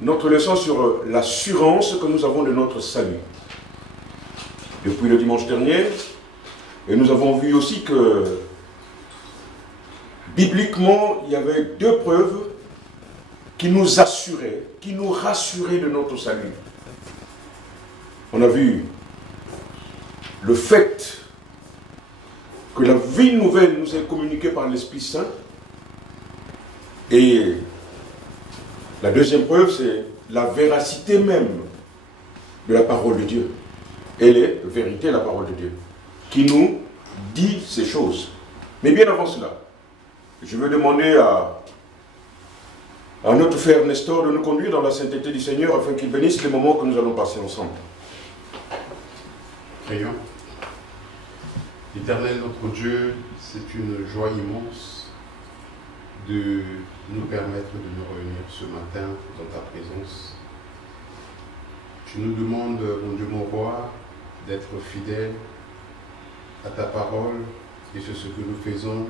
notre leçon sur l'assurance que nous avons de notre salut. Depuis le dimanche dernier, et nous avons vu aussi que bibliquement, il y avait deux preuves qui nous assuraient, qui nous rassuraient de notre salut. On a vu le fait que la vie nouvelle nous est communiquée par l'Esprit Saint. Et la deuxième preuve, c'est la véracité même de la parole de Dieu. Elle est vérité, la parole de Dieu, qui nous dit ces choses. Mais bien avant cela, je veux demander à notre frère Nestor de nous conduire dans la sainteté du Seigneur afin qu'il bénisse les moments que nous allons passer ensemble. Prions. Éternel notre Dieu, c'est une joie immense de nous permettre de nous réunir ce matin dans ta présence. Tu nous demandes, mon Dieu, mon roi, d'être fidèles à ta parole, et c'est ce que nous faisons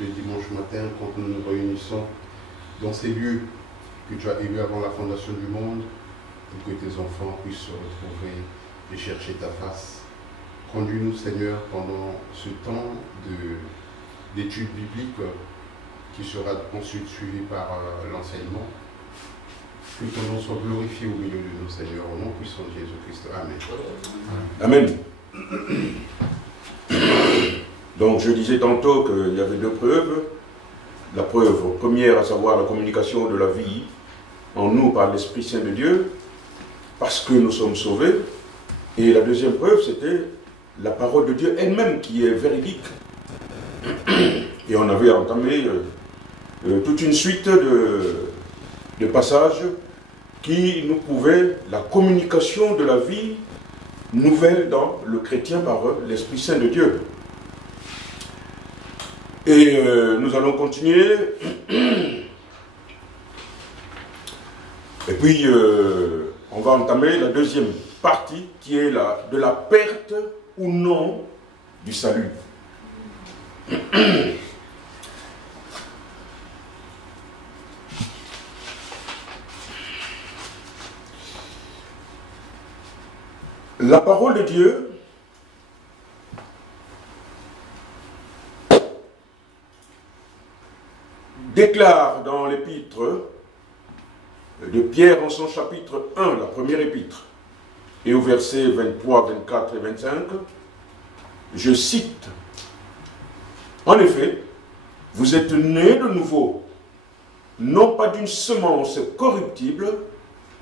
le dimanche matin quand nous nous réunissons dans ces lieux que tu as élus avant la fondation du monde, pour que tes enfants puissent se retrouver et chercher ta face. Conduis-nous, Seigneur, pendant ce temps d'études bibliques qui sera ensuite suivi par l'enseignement. Que ton nom soit glorifié au milieu de nous, Seigneur, au nom puissant de Jésus-Christ. Amen. Amen. Donc, je disais tantôt qu'il y avait deux preuves. La preuve première, à savoir la communication de la vie en nous par l'Esprit Saint de Dieu, parce que nous sommes sauvés. Et la deuxième preuve, c'était la parole de Dieu elle-même qui est véridique. Et on avait entamé toute une suite de passages qui nous prouvaient la communication de la vie nouvelle dans le chrétien par l'Esprit Saint de Dieu. Et nous allons continuer. Et puis, on va entamer la deuxième partie qui est de la perte ou non du salut. La parole de Dieu déclare dans l'épître de Pierre en son chapitre 1, la première épître, et au verset 23, 24 et 25, je cite, « En effet, vous êtes nés de nouveau, non pas d'une semence corruptible,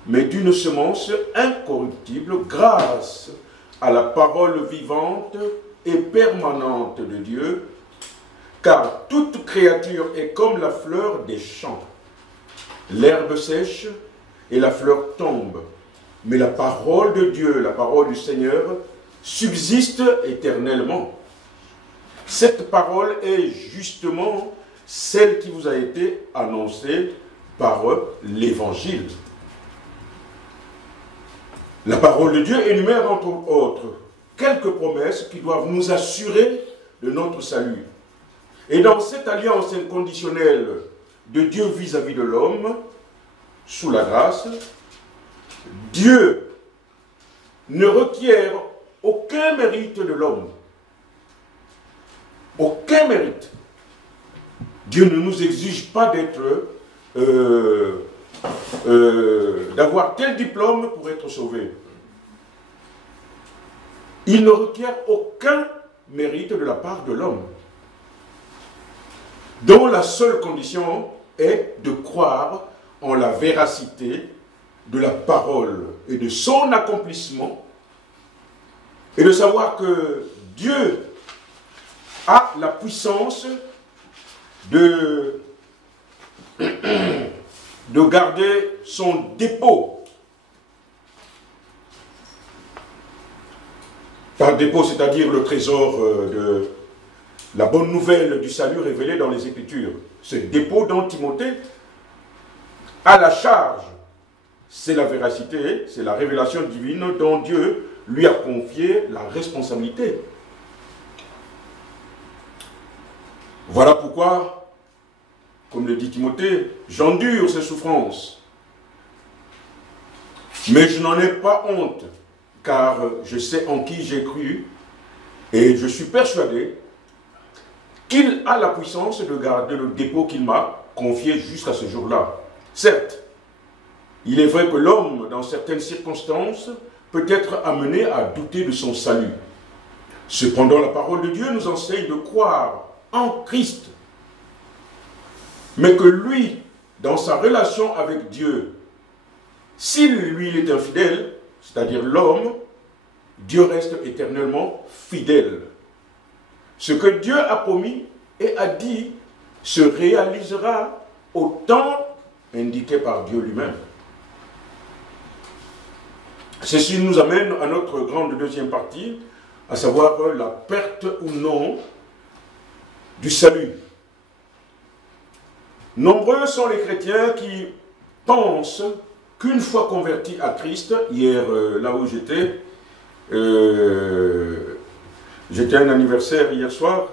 mais d'une semence incorruptible, grâce à la parole vivante et permanente de Dieu, car toute créature est comme la fleur des champs. L'herbe sèche et la fleur tombe, mais la parole de Dieu, la parole du Seigneur, subsiste éternellement. Cette parole est justement celle qui vous a été annoncée par l'Évangile. La parole de Dieu énumère entre autres quelques promesses qui doivent nous assurer de notre salut. Et dans cette alliance inconditionnelle de Dieu vis-à-vis de l'homme, sous la grâce, Dieu ne requiert aucun mérite de l'homme. Aucun mérite. Dieu ne nous exige pas d'avoir tel diplôme pour être sauvé. Il ne requiert aucun mérite de la part de l'homme, dont la seule condition est de croire en la véracité de la parole et de son accomplissement, et de savoir que Dieu a la puissance de garder son dépôt. Par dépôt, c'est-à-dire le trésor de la bonne nouvelle du salut révélé dans les Écritures. Ce dépôt dont Timothée a la charge, c'est la véracité, c'est la révélation divine dont Dieu lui a confié la responsabilité. Voilà pourquoi, comme le dit Timothée, j'endure ces souffrances. Mais je n'en ai pas honte, car je sais en qui j'ai cru, et je suis persuadé qu'il a la puissance de garder le dépôt qu'il m'a confié jusqu'à ce jour-là. Certes, il est vrai que l'homme, dans certaines circonstances, peut être amené à douter de son salut. Cependant, la parole de Dieu nous enseigne de croire en Christ, mais que lui, dans sa relation avec Dieu, s'il lui il est infidèle, c'est-à-dire l'homme, Dieu reste éternellement fidèle. Ce que Dieu a promis et a dit se réalisera au temps indiqué par Dieu lui-même. Ceci nous amène à notre grande deuxième partie, à savoir la perte ou non du salut. Nombreux sont les chrétiens qui pensent qu'une fois convertis à Christ, hier là où j'étais, j'étais à un anniversaire hier soir,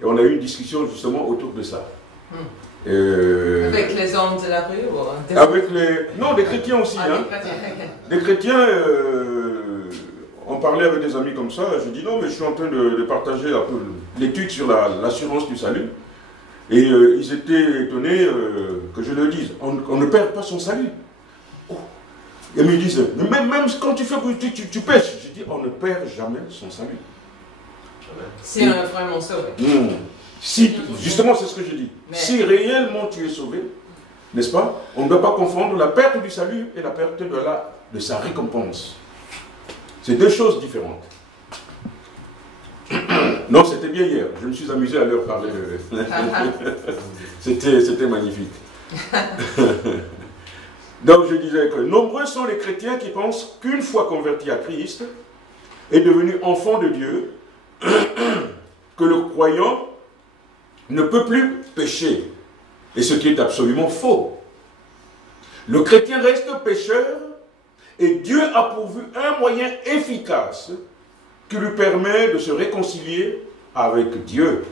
et on a eu une discussion justement autour de ça. Avec les hommes de la rue ou avec les... Non, des chrétiens aussi. Ah, hein. Des chrétiens, on parlait avec des amis comme ça, je dis non, mais je suis en train de partager un peu l'étude sur l'assurance du salut. Et ils étaient étonnés que je leur dise, on ne perd pas son salut. Oh. Et ils me disent, mais même quand tu fais tu pêches, je dis, on ne perd jamais son salut. Si on est vraiment sauvé. Si, justement, c'est ce que je dis. Mais si réellement tu es sauvé, n'est-ce pas, on ne doit pas confondre la perte du salut et la perte de sa récompense. C'est deux choses différentes. Non, c'était bien hier. Je me suis amusé à leur parler. C'était magnifique. Donc je disais que nombreux sont les chrétiens qui pensent qu'une fois convertis à Christ et devenus enfants de Dieu, que le croyant ne peut plus pécher. Et ce qui est absolument faux. Le chrétien reste pécheur et Dieu a pourvu un moyen efficace qui lui permet de se réconcilier avec Dieu.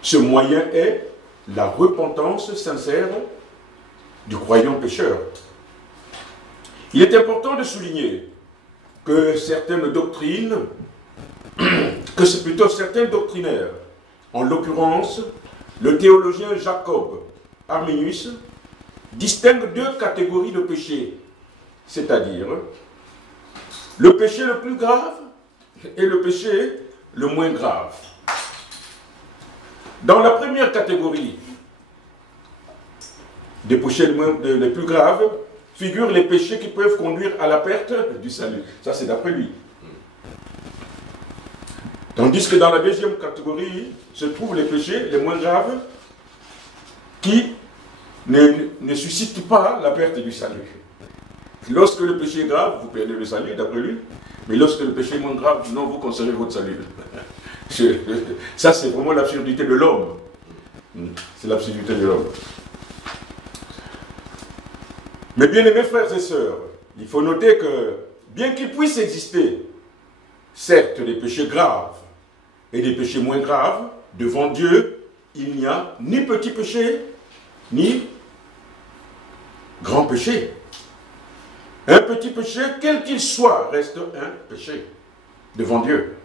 Ce moyen est la repentance sincère du croyant pécheur. Il est important de souligner que certaines doctrines, que c'est plutôt certains doctrinaires, en l'occurrence le théologien Jacob Arminius, distingue deux catégories de péchés, c'est-à-dire le péché le plus grave et le péché le moins grave. Dans la première catégorie des péchés les plus graves figurent les péchés qui peuvent conduire à la perte du salut. Ça, c'est d'après lui. Tandis que dans la deuxième catégorie se trouvent les péchés les moins graves qui ne suscitent pas la perte du salut. Lorsque le péché est grave, vous perdez le salut, d'après lui. Mais lorsque le péché est moins grave, non, vous conservez votre salut. Ça, c'est vraiment l'absurdité de l'homme. C'est l'absurdité de l'homme. Mais bien aimés frères et sœurs, il faut noter que, bien qu'il puisse exister, certes, des péchés graves et des péchés moins graves, devant Dieu, il n'y a ni petit péché, ni grand péché. Un petit péché, quel qu'il soit, reste un péché devant Dieu.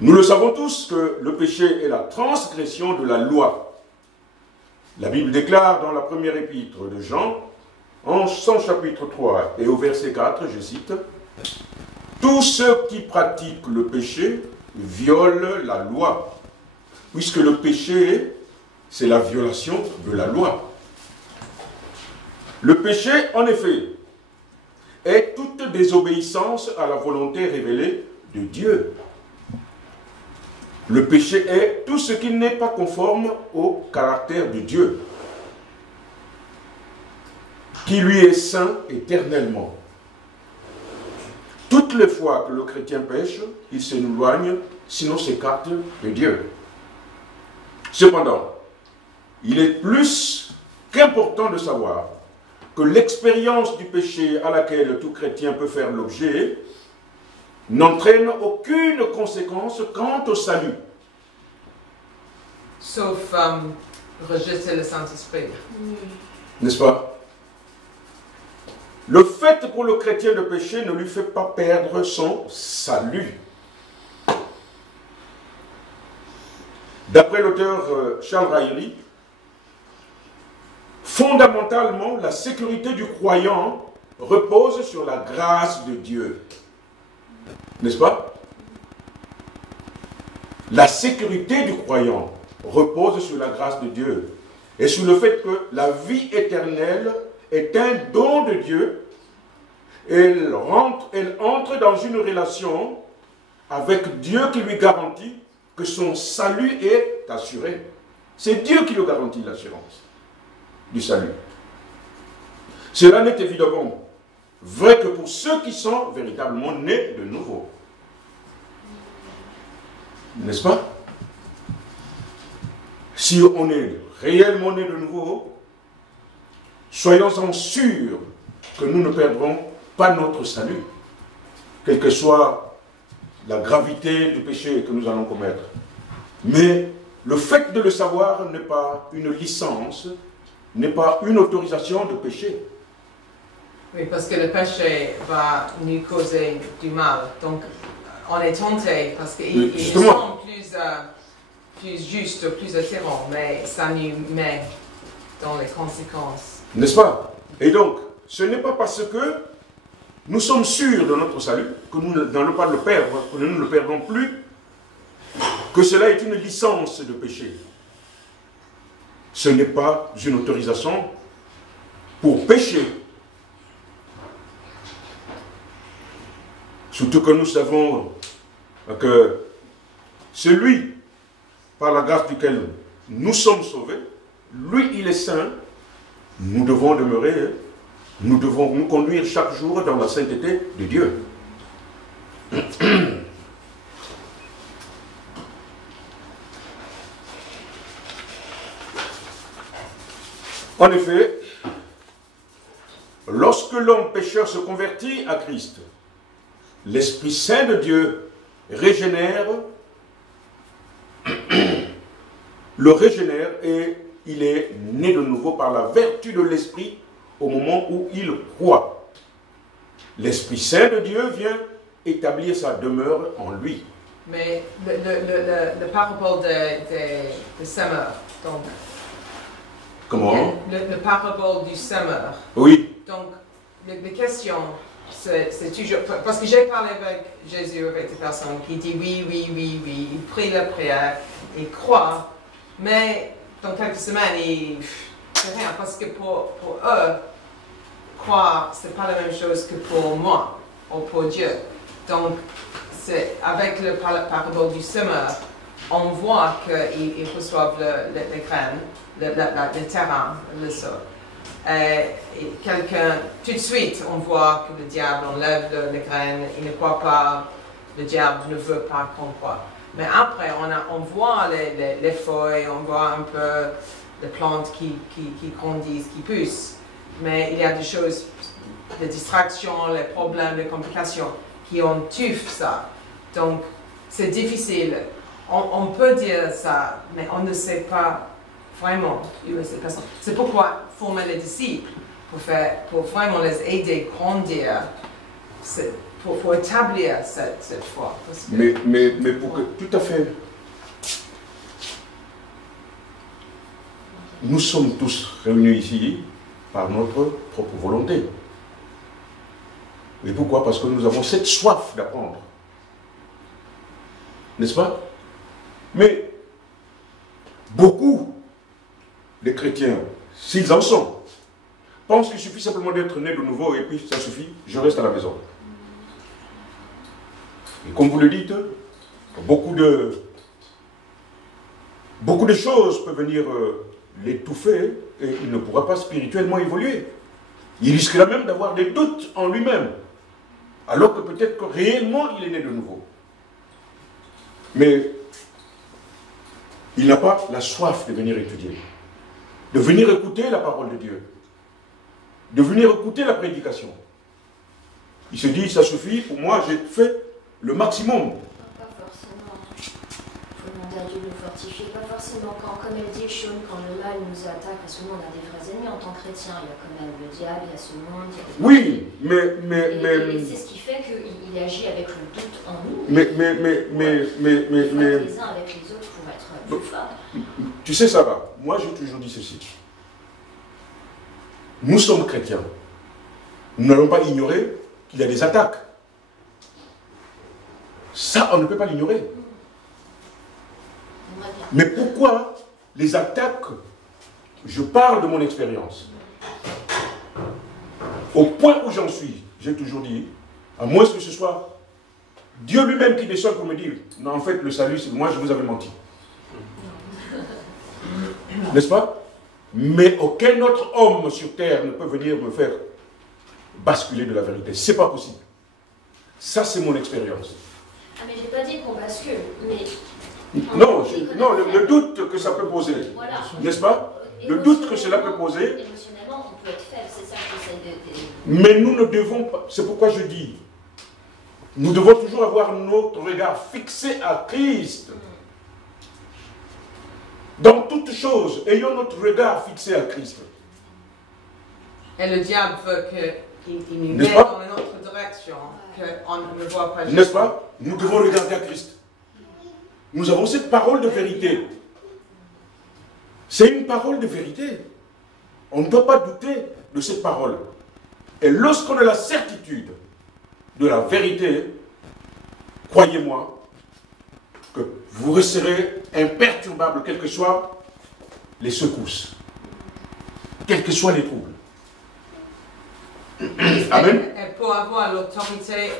Nous le savons tous que le péché est la transgression de la loi. La Bible déclare dans la première épître de Jean, en son chapitre 3 et au verset 4, je cite, « Tous ceux qui pratiquent le péché violent la loi, puisque le péché, c'est la violation de la loi. » Le péché, en effet, est toute désobéissance à la volonté révélée de Dieu. Le péché est tout ce qui n'est pas conforme au caractère de Dieu, qui lui est saint éternellement. Toutes les fois que le chrétien pêche, il s'éloigne, sinon s'écarte de Dieu. Cependant, il est plus qu'important de savoir que l'expérience du péché à laquelle tout chrétien peut faire l'objet n'entraîne aucune conséquence quant au salut. Sauf rejeter le Saint-Esprit. N'est-ce pas? Le fait pour le chrétien de pécher ne lui fait pas perdre son salut. D'après l'auteur Charles Raillery, fondamentalement, la sécurité du croyant repose sur la grâce de Dieu. N'est-ce pas? La sécurité du croyant repose sur la grâce de Dieu et sur le fait que la vie éternelle est un don de Dieu. Elle entre dans une relation avec Dieu qui lui garantit que son salut est assuré. C'est Dieu qui lui garantit l'assurance du salut. Cela n'est évidemment vrai que pour ceux qui sont véritablement nés de nouveau. N'est-ce pas? Si on est réellement né de nouveau, soyons-en sûrs que nous ne perdrons pas notre salut, quelle que soit la gravité du péché que nous allons commettre. Mais le fait de le savoir n'est pas une licence, n'est pas une autorisation de pécher. Oui, parce que le péché va nous causer du mal. Donc, on est tenté parce qu'il nous semble plus juste, plus attirant, mais ça nous met dans les conséquences. N'est-ce pas? Et donc, ce n'est pas parce que nous sommes sûrs de notre salut, que nous n'allons pas le perdre, que nous ne le perdons plus, que cela est une licence de péché. Ce n'est pas une autorisation pour pécher. Surtout que nous savons que celui par la grâce duquel nous sommes sauvés, lui il est saint, nous devons demeurer, nous devons nous conduire chaque jour dans la sainteté de Dieu. En effet, lorsque l'homme pécheur se convertit à Christ, l'Esprit Saint de Dieu le régénère et il est né de nouveau par la vertu de l'Esprit au moment où il croit. L'Esprit Saint de Dieu vient établir sa demeure en lui. Mais le parabole de semeur, donc... Comment? Le parabole du semeur. Oui. Donc, la question, c'est toujours... Parce que j'ai parlé avec Jésus, avec des personnes qui disent oui, il prie la prière, il croit, mais dans quelques semaines, c'est rien, parce que pour eux, croire, c'est pas la même chose que pour moi, ou pour Dieu. Donc, avec le parabole du semeur, on voit qu'ils reçoivent les graines, le terrain, le sol. Et quelqu'un, tout de suite, on voit que le diable enlève les graines, il ne croit pas, le diable ne veut pas qu'on croit. Mais après, on voit les feuilles, on voit un peu les plantes qui grandissent, qui poussent. Mais il y a des choses, des distractions, les problèmes, les complications qui entourent ça. Donc, c'est difficile. On peut dire ça, mais on ne sait pas vraiment. C'est pourquoi former les disciples, pour vraiment les aider à grandir, pour établir cette foi. Mais pour que, tout à fait, nous sommes tous réunis ici par notre propre volonté. Et pourquoi? Parce que nous avons cette soif d'apprendre. N'est-ce pas? Mais beaucoup de chrétiens, s'ils en sont, pensent qu'il suffit simplement d'être né de nouveau et puis ça suffit, je reste à la maison. Et comme vous le dites, beaucoup de choses peuvent venir l'étouffer et il ne pourra pas spirituellement évoluer. Il risquera même d'avoir des doutes en lui-même, alors que peut-être que réellement il est né de nouveau. Mais il n'a pas la soif de venir étudier, de venir écouter la parole de Dieu, de venir écouter la prédication. Il se dit, ça suffit, pour moi j'ai fait le maximum. Pas forcément. Il faut demander a dû nous fortifier, pas forcément comme elle dit, Sean, quand le mal nous attaque, parce que nous on a des vrais ennemis en tant que chrétiens, il y a quand même le diable, il y a ce monde, il y a des... Oui, Et c'est ce qui fait qu'il agit avec le doute en nous. mais les uns avec les autres pour être plus forts. Tu sais, Sarah, moi j'ai toujours dit ceci. Nous sommes chrétiens. Nous n'allons pas ignorer qu'il y a des attaques. Ça, on ne peut pas l'ignorer. Mais pourquoi les attaques? Je parle de mon expérience. Au point où j'en suis, j'ai toujours dit, à moins que ce soit Dieu lui-même qui descend pour me dire, non, en fait, le salut, c'est moi, je vous avais menti. N'est-ce pas? Mais aucun autre homme sur terre ne peut venir me faire basculer de la vérité. C'est pas possible. Ça, c'est mon expérience. Ah, mais j'ai pas dit qu'on bascule, mais... Non, le doute que ça peut poser, voilà. N'est-ce pas? Le doute que cela peut poser. Émotionnellement, on peut être faible, c'est ça que j'essaie de... Mais nous ne devons pas, c'est pourquoi je dis, nous devons toujours avoir notre regard fixé à Christ. Dans toutes choses, ayons notre regard fixé à Christ. Et le diable veut qu'il nous N'est-ce mette pas? dans une autre direction, qu'on ne voit pas. N'est-ce pas? Nous devons regarder à Christ. Nous avons cette parole de vérité. C'est une parole de vérité. On ne doit pas douter de cette parole. Et lorsqu'on a la certitude de la vérité, croyez-moi, que vous resterez imperturbable, quelles que soient les secousses, quels que soient les troubles. Amen. Et pour avoir l'autorité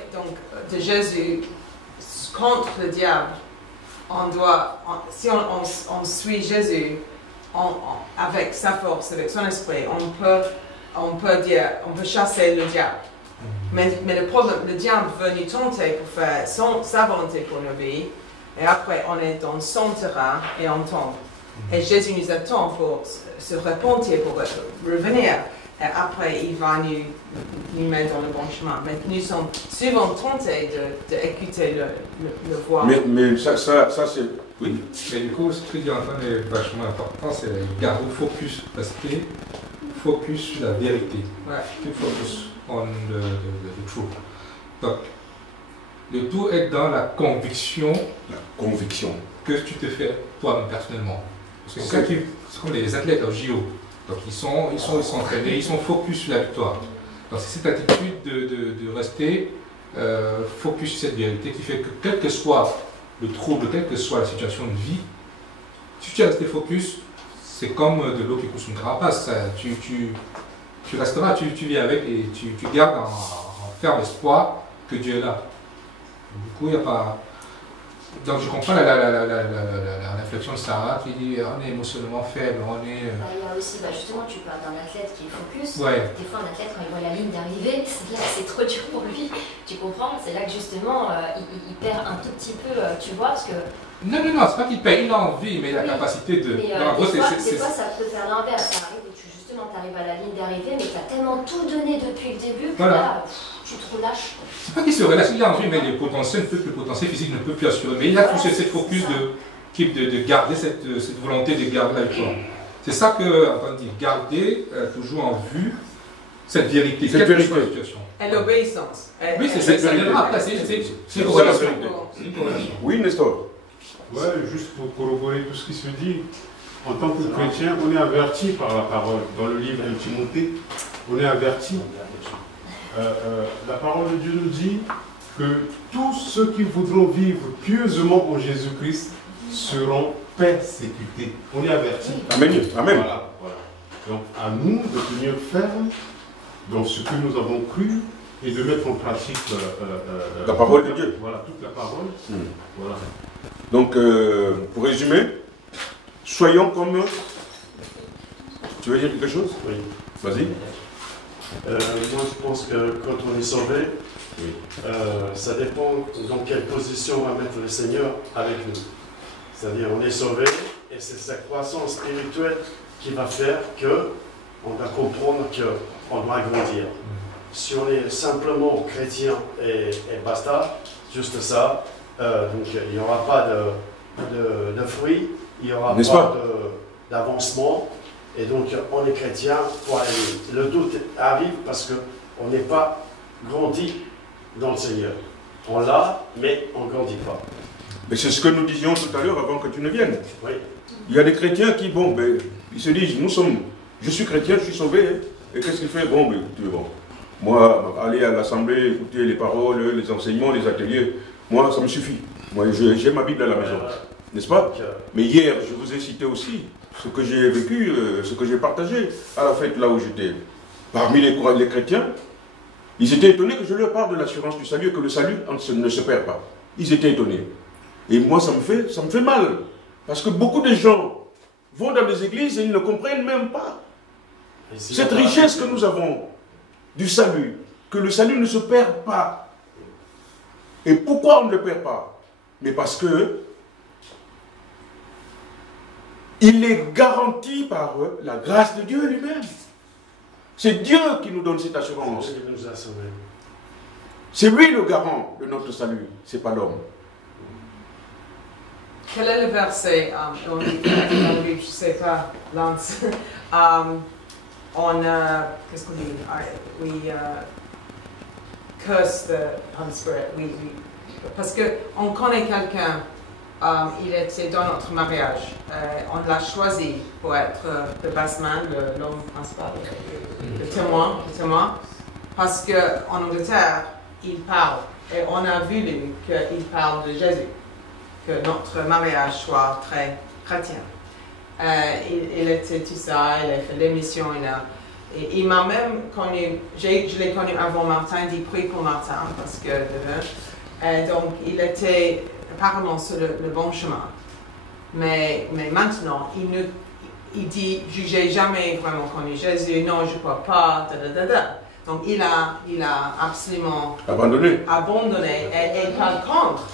de Jésus contre le diable, si on suit Jésus avec sa force, avec son esprit, on peut chasser le diable. Mais le problème, le diable veut nous tenter pour faire sa volonté pour nos vies, et après on est dans son terrain et on tombe. Et Jésus nous attend pour se repentir, pour revenir. Et après, il va nous mettre dans le bon chemin. Mais nous sommes souvent tentés d'écouter le voix. Mais ça c'est... Oui. Mais du coup, ce que tu dis en train est vachement important, c'est garder le focus, rester focus sur la vérité. Ouais. Keep focus on the truth. Donc, le tout est dans la conviction. La conviction. Que tu te fais toi-même personnellement. Parce que c'est comme les athlètes au JO. Donc ils sont entraînés, ils sont focus sur la victoire. Donc c'est cette attitude de rester focus sur cette vérité qui fait que quel que soit le trouble, quelle que soit la situation de vie, si tu es resté focus, c'est comme de l'eau qui coule sous une carapace. Tu resteras, tu vis avec et tu gardes en ferme espoir que Dieu est là. Du coup, il n'y a pas... Donc je comprends la réflexion de Sarah qui dit on est émotionnellement faible, on est... Il y a aussi, justement, tu parles d'un athlète qui est focus. Ouais. Des fois, un athlète, quand il voit la ligne d'arrivée, c'est trop dur pour lui. Tu comprends? C'est là que justement, il perd un tout petit peu, tu vois, parce que... Non, c'est pas qu'il perd, il a envie, mais il a la capacité de... Mais des fois, ça peut faire l'inverse. Ça arrive où tu arrives à la ligne d'arrivée, mais tu as tellement tout donné depuis le début que là, tu te relâches. C'est pas qu'il se relâche, il a envie, mais le potentiel physique ne peut plus assurer. Mais il a tout cette focus de garder cette volonté de garder la victoire. C'est ça que, on dit, garder toujours en vue cette vérité, quelle que soit la situation. Et l'obéissance. Oui, c'est ça. Après, c'est une corrélation. Oui, Nestor. Ouais, juste pour corroborer tout ce qui se dit. En tant que chrétien, on est averti par la parole. Dans le livre de Timothée, on est averti. La parole de Dieu nous dit que tous ceux qui voudront vivre pieusement en Jésus-Christ seront persécutés. On est averti. Amen. Amen. Voilà. Donc à nous de tenir ferme dans ce que nous avons cru et de mettre en pratique la parole de Dieu. Voilà, toute la parole. Voilà. Donc, pour résumer, soyons comme... Tu veux dire quelque chose? Oui. Vas-y. Moi, je pense que quand on est sauvé, ça dépend dans quelle position va mettre le Seigneur avec nous. C'est-à-dire, on est sauvé et c'est sa croissance spirituelle qui va faire qu'on va comprendre qu'on doit grandir. Si on est simplement chrétien et basta, juste ça, donc il n'y aura pas de fruits, il n'y aura N'est-ce pas d'avancement. Et donc, on est chrétien pour aller. Le doute arrive parce qu'on n'est pas grandi dans le Seigneur. On l'a, mais on ne grandit pas. Mais c'est ce que nous disions tout à l'heure avant que tu ne viennes. Oui. Il y a des chrétiens qui, bon, ben, ils se disent, je suis chrétien, je suis sauvé. Hein. Et qu'est-ce qu'il fait? Bon, ben, écoutez, bon. Moi, aller à l'assemblée, écouter les paroles, les enseignements, les ateliers, moi, ça me suffit. Moi, j'ai ma Bible à la maison. N'est-ce pas? Mais hier, je vous ai cité aussi ce que j'ai vécu, ce que j'ai partagé à la fête là où j'étais. Parmi les chrétiens, ils étaient étonnés que je leur parle de l'assurance du salut et que le salut ne se perd pas. Ils étaient étonnés. Et moi, ça me fait mal. Parce que beaucoup de gens vont dans des églises et ils ne comprennent même pas cette richesse que nous avons du salut. Que le salut ne se perd pas. Et pourquoi on ne le perd pas? Mais parce que il est garanti par la grâce de Dieu lui-même. C'est Dieu qui nous donne cette assurance. C'est lui le garant de notre salut, c'est pas l'homme. Quel est le verset dans le Bible, je ne sais pas, Lance. Qu'est-ce qu'on dit? We curse the Holy Spirit. Parce qu'on connaît quelqu'un, il était dans notre mariage. On l'a choisi pour être le bassman, l'homme principal, le témoin. Parce qu'en Angleterre, il parle. Et on a voulu qu'il parle de Jésus. Que notre mariage soit très chrétien. Il était tout ça, il a fait l'émission, il m'a même connu, je l'ai connu avant Martin, il prie pour Martin, parce que donc il était apparemment sur le bon chemin. Mais maintenant, il dit, je n'ai jamais vraiment connu Jésus, non, je ne crois pas, Donc il a absolument abandonné et il parle contre.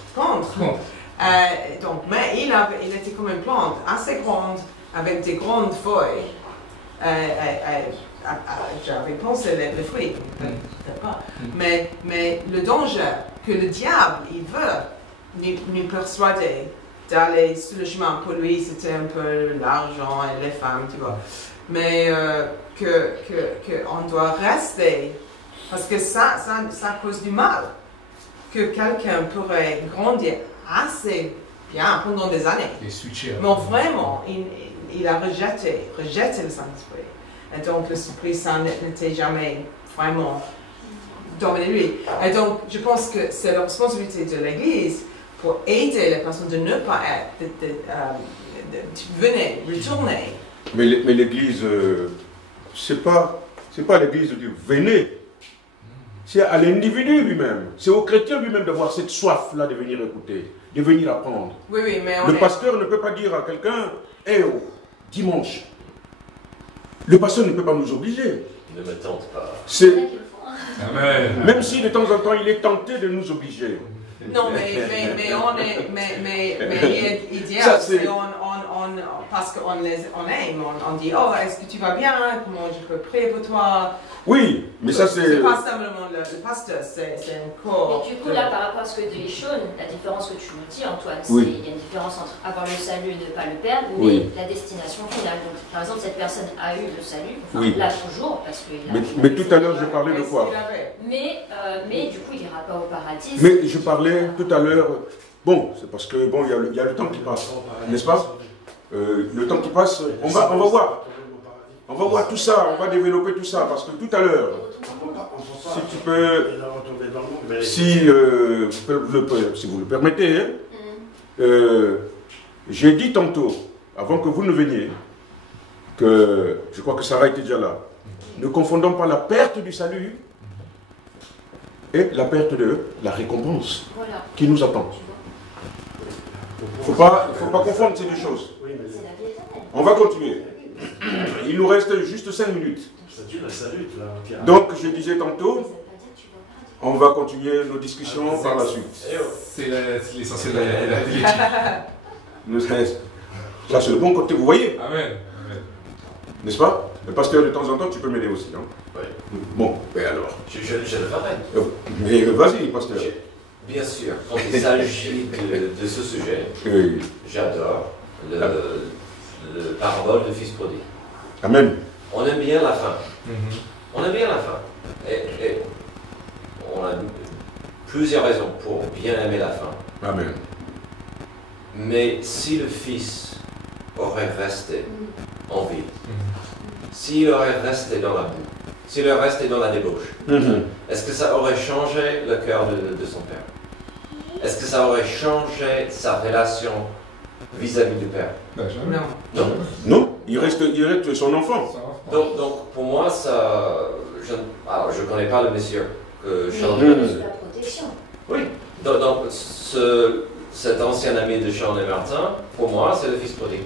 Donc, mais il était comme une plante assez grande, avec des grandes feuilles. J'avais pensé les fruits, peut-être pas. Mais le danger que le diable, il veut nous persuader d'aller sur le chemin. Pour lui, c'était un peu l'argent et les femmes, tu vois. Mais qu'on doit rester, parce que ça cause du mal. Que quelqu'un pourrait grandir assez bien pendant des années. Mais vraiment, il a rejeté le Saint-Esprit. Et donc, le Esprit Saint n'était jamais vraiment dominé lui. Et donc, je pense que c'est la responsabilité de l'Église pour aider les personnes de ne pas être, venez, retourner. Mais l'Église, c'est pas l'Église de dire venez. C'est à l'individu lui-même, c'est au chrétien lui-même d'avoir cette soif-là de venir écouter, de venir apprendre. Oui, mais le pasteur ne peut pas dire à quelqu'un, dimanche. Le pasteur ne peut pas nous obliger. Ne me tente pas. Amen. Même si de temps en temps il est tenté de nous obliger. Non, mais il dit, parce qu'on aime, on dit, oh, est-ce que tu vas bien, comment je peux prier pour toi? Oui, mais ça c'est... C'est pas simplement le pasteur, c'est encore... Et du coup, là, par rapport à ce que dit Sean, la différence que tu nous dis, Antoine, c'est oui. Il y a une différence entre avoir le salut et ne pas le perdre, mais la destination finale. Donc, par exemple, cette personne a eu le salut, l'a toujours, parce qu'il a... Mais tout à l'heure, je parlais de quoi? Mais du coup, il n'ira pas au paradis. Mais je parlais tout à l'heure... Bon, c'est parce que, bon, il y a le temps qui passe, n'est-ce pas? Le temps qui passe, on va voir. On va voir tout ça, on va développer tout ça, parce que tout à l'heure, si tu peux, si vous le permettez, j'ai dit tantôt, avant que vous ne veniez, que je crois que Sarah était déjà là, ne confondons pas la perte du salut et la perte de la récompense qui nous attend. Il ne faut pas confondre ces deux choses. On va continuer. Il nous reste juste 5 minutes. Donc, je disais tantôt, on va continuer nos discussions par la suite. C'est l'essentiel de la Ça, c'est le bon côté, vous voyez. Amen. N'est-ce pas? Le pasteur, de temps en temps, tu peux m'aider aussi. Hein? Oui. Bon, et alors? Je le ferai. Mais vas-y, pasteur. Bien sûr, quand il s'agit de ce sujet, Oui. j'adore le parabole du fils prodigue. Amen. On aime bien la fin. Mhm. On aime bien la fin. Et on a plusieurs raisons pour bien aimer la fin. Amen. Mais si le fils aurait resté en vie, s'il aurait resté dans la boue, s'il aurait resté dans la débauche, est-ce que ça aurait changé le cœur de son père? Est-ce que ça aurait changé sa relation vis-à-vis du père? Ben, jamais. Non. Non. Non, il reste son enfant. Ça va. Donc pour moi, ça, alors je ne connais pas le monsieur que Sean. Mais la protection. Oui. Donc cet ancien ami de Sean et Martin, pour moi, c'est le fils prodigue.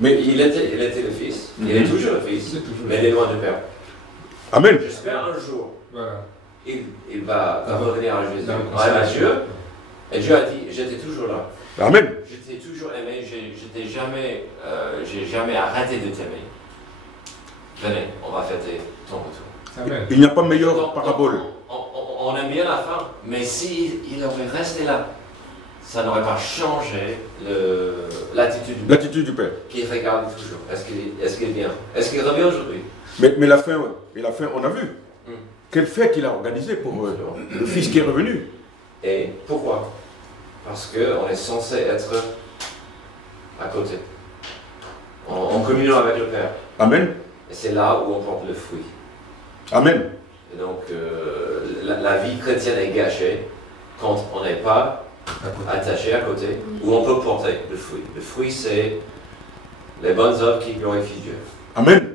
Mais Il était le fils, il est toujours le fils, C'est toujours. mais il est loin du père. Amen. J'espère un jour, Voilà. il va revenir à Jésus, Dans- à Dieu. Et Dieu a dit, j'étais toujours là. Amen. Je t'ai toujours aimé, j'ai jamais arrêté de t'aimer. Venez, on va fêter ton retour. Amen. Il n'y a pas meilleure Donc, parabole. on aime bien la fin, mais s'il aurait resté là, ça n'aurait pas changé l'attitude du L'attitude du Père. qui regarde toujours. Est-ce qu'il est bien? Est-ce qu'il revient aujourd'hui? Mais la fin, on a vu. Hmm. Quelle fête il a organisée pour le fils qui est revenu. Et pourquoi? Parce qu'on est censé être à côté, en communion avec le Père. Amen. Et c'est là où on porte le fruit. Amen. Et donc, la vie chrétienne est gâchée quand on n'est pas attaché à côté, où on peut porter le fruit. Le fruit, c'est les bonnes œuvres qui glorifient Dieu. Amen.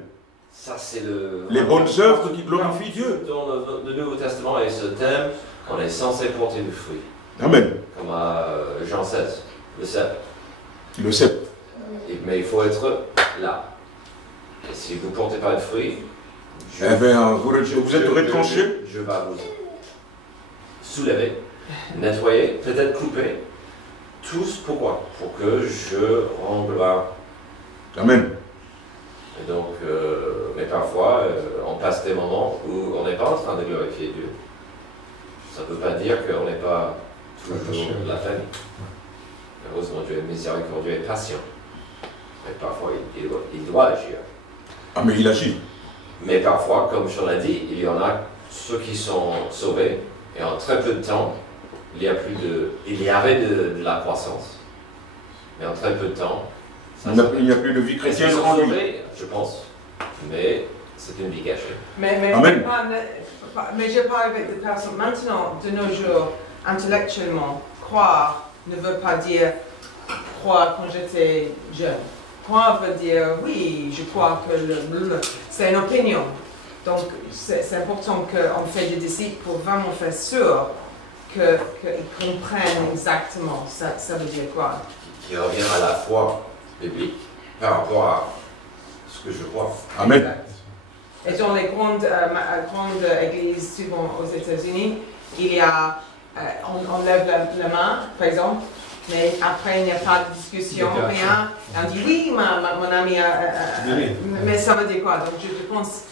Ça, c'est Les bonnes œuvres qui glorifient Dieu. Dans le Nouveau Testament et ce thème, on est censé porter du fruit. Amen. Comme à Jean 16, le cep. Le sceptre. Mais il faut être là. Et si vous ne portez pas de fruit, Eh bien, vous êtes retranché. je vais vous soulever, nettoyer, peut-être couper. Tous pourquoi? Pour que je rende gloire. Amen. Et donc, mais parfois, on passe des moments où on n'est pas en train de glorifier Dieu. Ça ne veut pas dire qu'on n'est pas toujours la famille. Heureusement, Dieu est miséricordieux et patient. Mais parfois, il doit agir. Ah, mais il agit. Mais parfois, comme je l'ai dit, il y en a ceux qui sont sauvés et en très peu de temps, il y avait de la croissance. Mais en très peu de temps, Il n'y a plus de vie ils chrétienne sont en lui. sauvés, je pense. Mais c'est une vie gâchée. Mais Amen. je parle avec des personnes maintenant, de nos jours, intellectuellement, croire ne veut pas dire croire quand j'étais jeune. Croire veut dire oui, je crois que c'est une opinion. Donc c'est important qu'on fait des disciples pour vraiment faire sûr qu'ils comprennent exactement ça veut dire quoi. Qui revient à la foi biblique par rapport à ce que je crois. Amen. Et dans les grandes églises, souvent aux États-Unis, il y a, on lève la main, par exemple, mais après il n'y a pas de discussion, rien. On dit oui, mon ami mais ça veut dire quoi? Donc je pense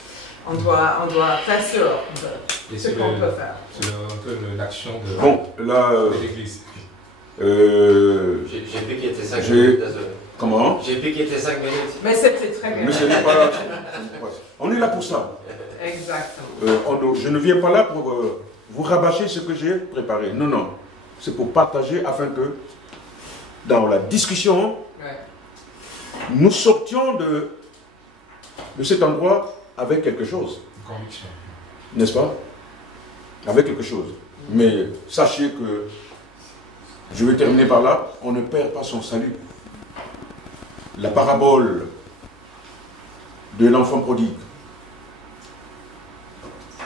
qu'on doit faire sûr de ce qu'on peut faire. C'est un peu l'action de, Bon, là. de l'Église. J'ai piqué tes 5 minutes, désolé. Comment? J'ai piqué tes 5 minutes. Mais c'était très bien. Mais ce n'est pas là. On est là pour ça. Exactement. Je ne viens pas là pour vous rabâcher ce que j'ai préparé. Non, non. C'est pour partager afin que, dans la discussion, nous sortions de cet endroit avec quelque chose. Une conviction. N'est-ce pas? Avec quelque chose. Mais sachez que, je vais terminer par là, on ne perd pas son salut. La parabole de l'enfant prodigue,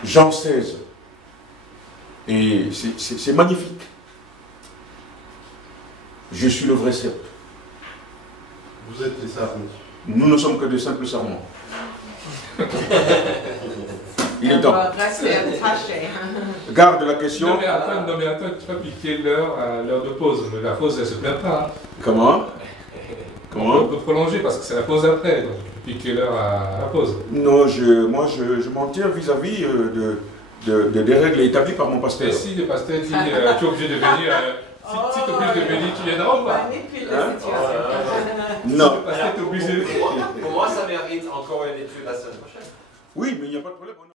Jean 16, et c'est magnifique. Je suis le vrai cep. Vous êtes les sarments. Nous ne sommes que de simples sarments. Il est On temps. doit rester attaché. Garde la question. Non mais attends, tu vas piquer l'heure à l'heure de pause. Mais la pause, elle se plaint pas. Comment? On peut prolonger parce que c'est la pause après. Donc piquer l'heure à la pause. Non, moi je m'en tiens vis-à-vis des règles établies par mon pasteur. Et si le pasteur dit tu es obligé de venir, si tu es obligé de venir, tu viendras ou pas? Non. Si le pasteur est obligé de... Pour moi, ça mérite encore une étude la semaine prochaine. Oui, mais il n'y a pas de problème.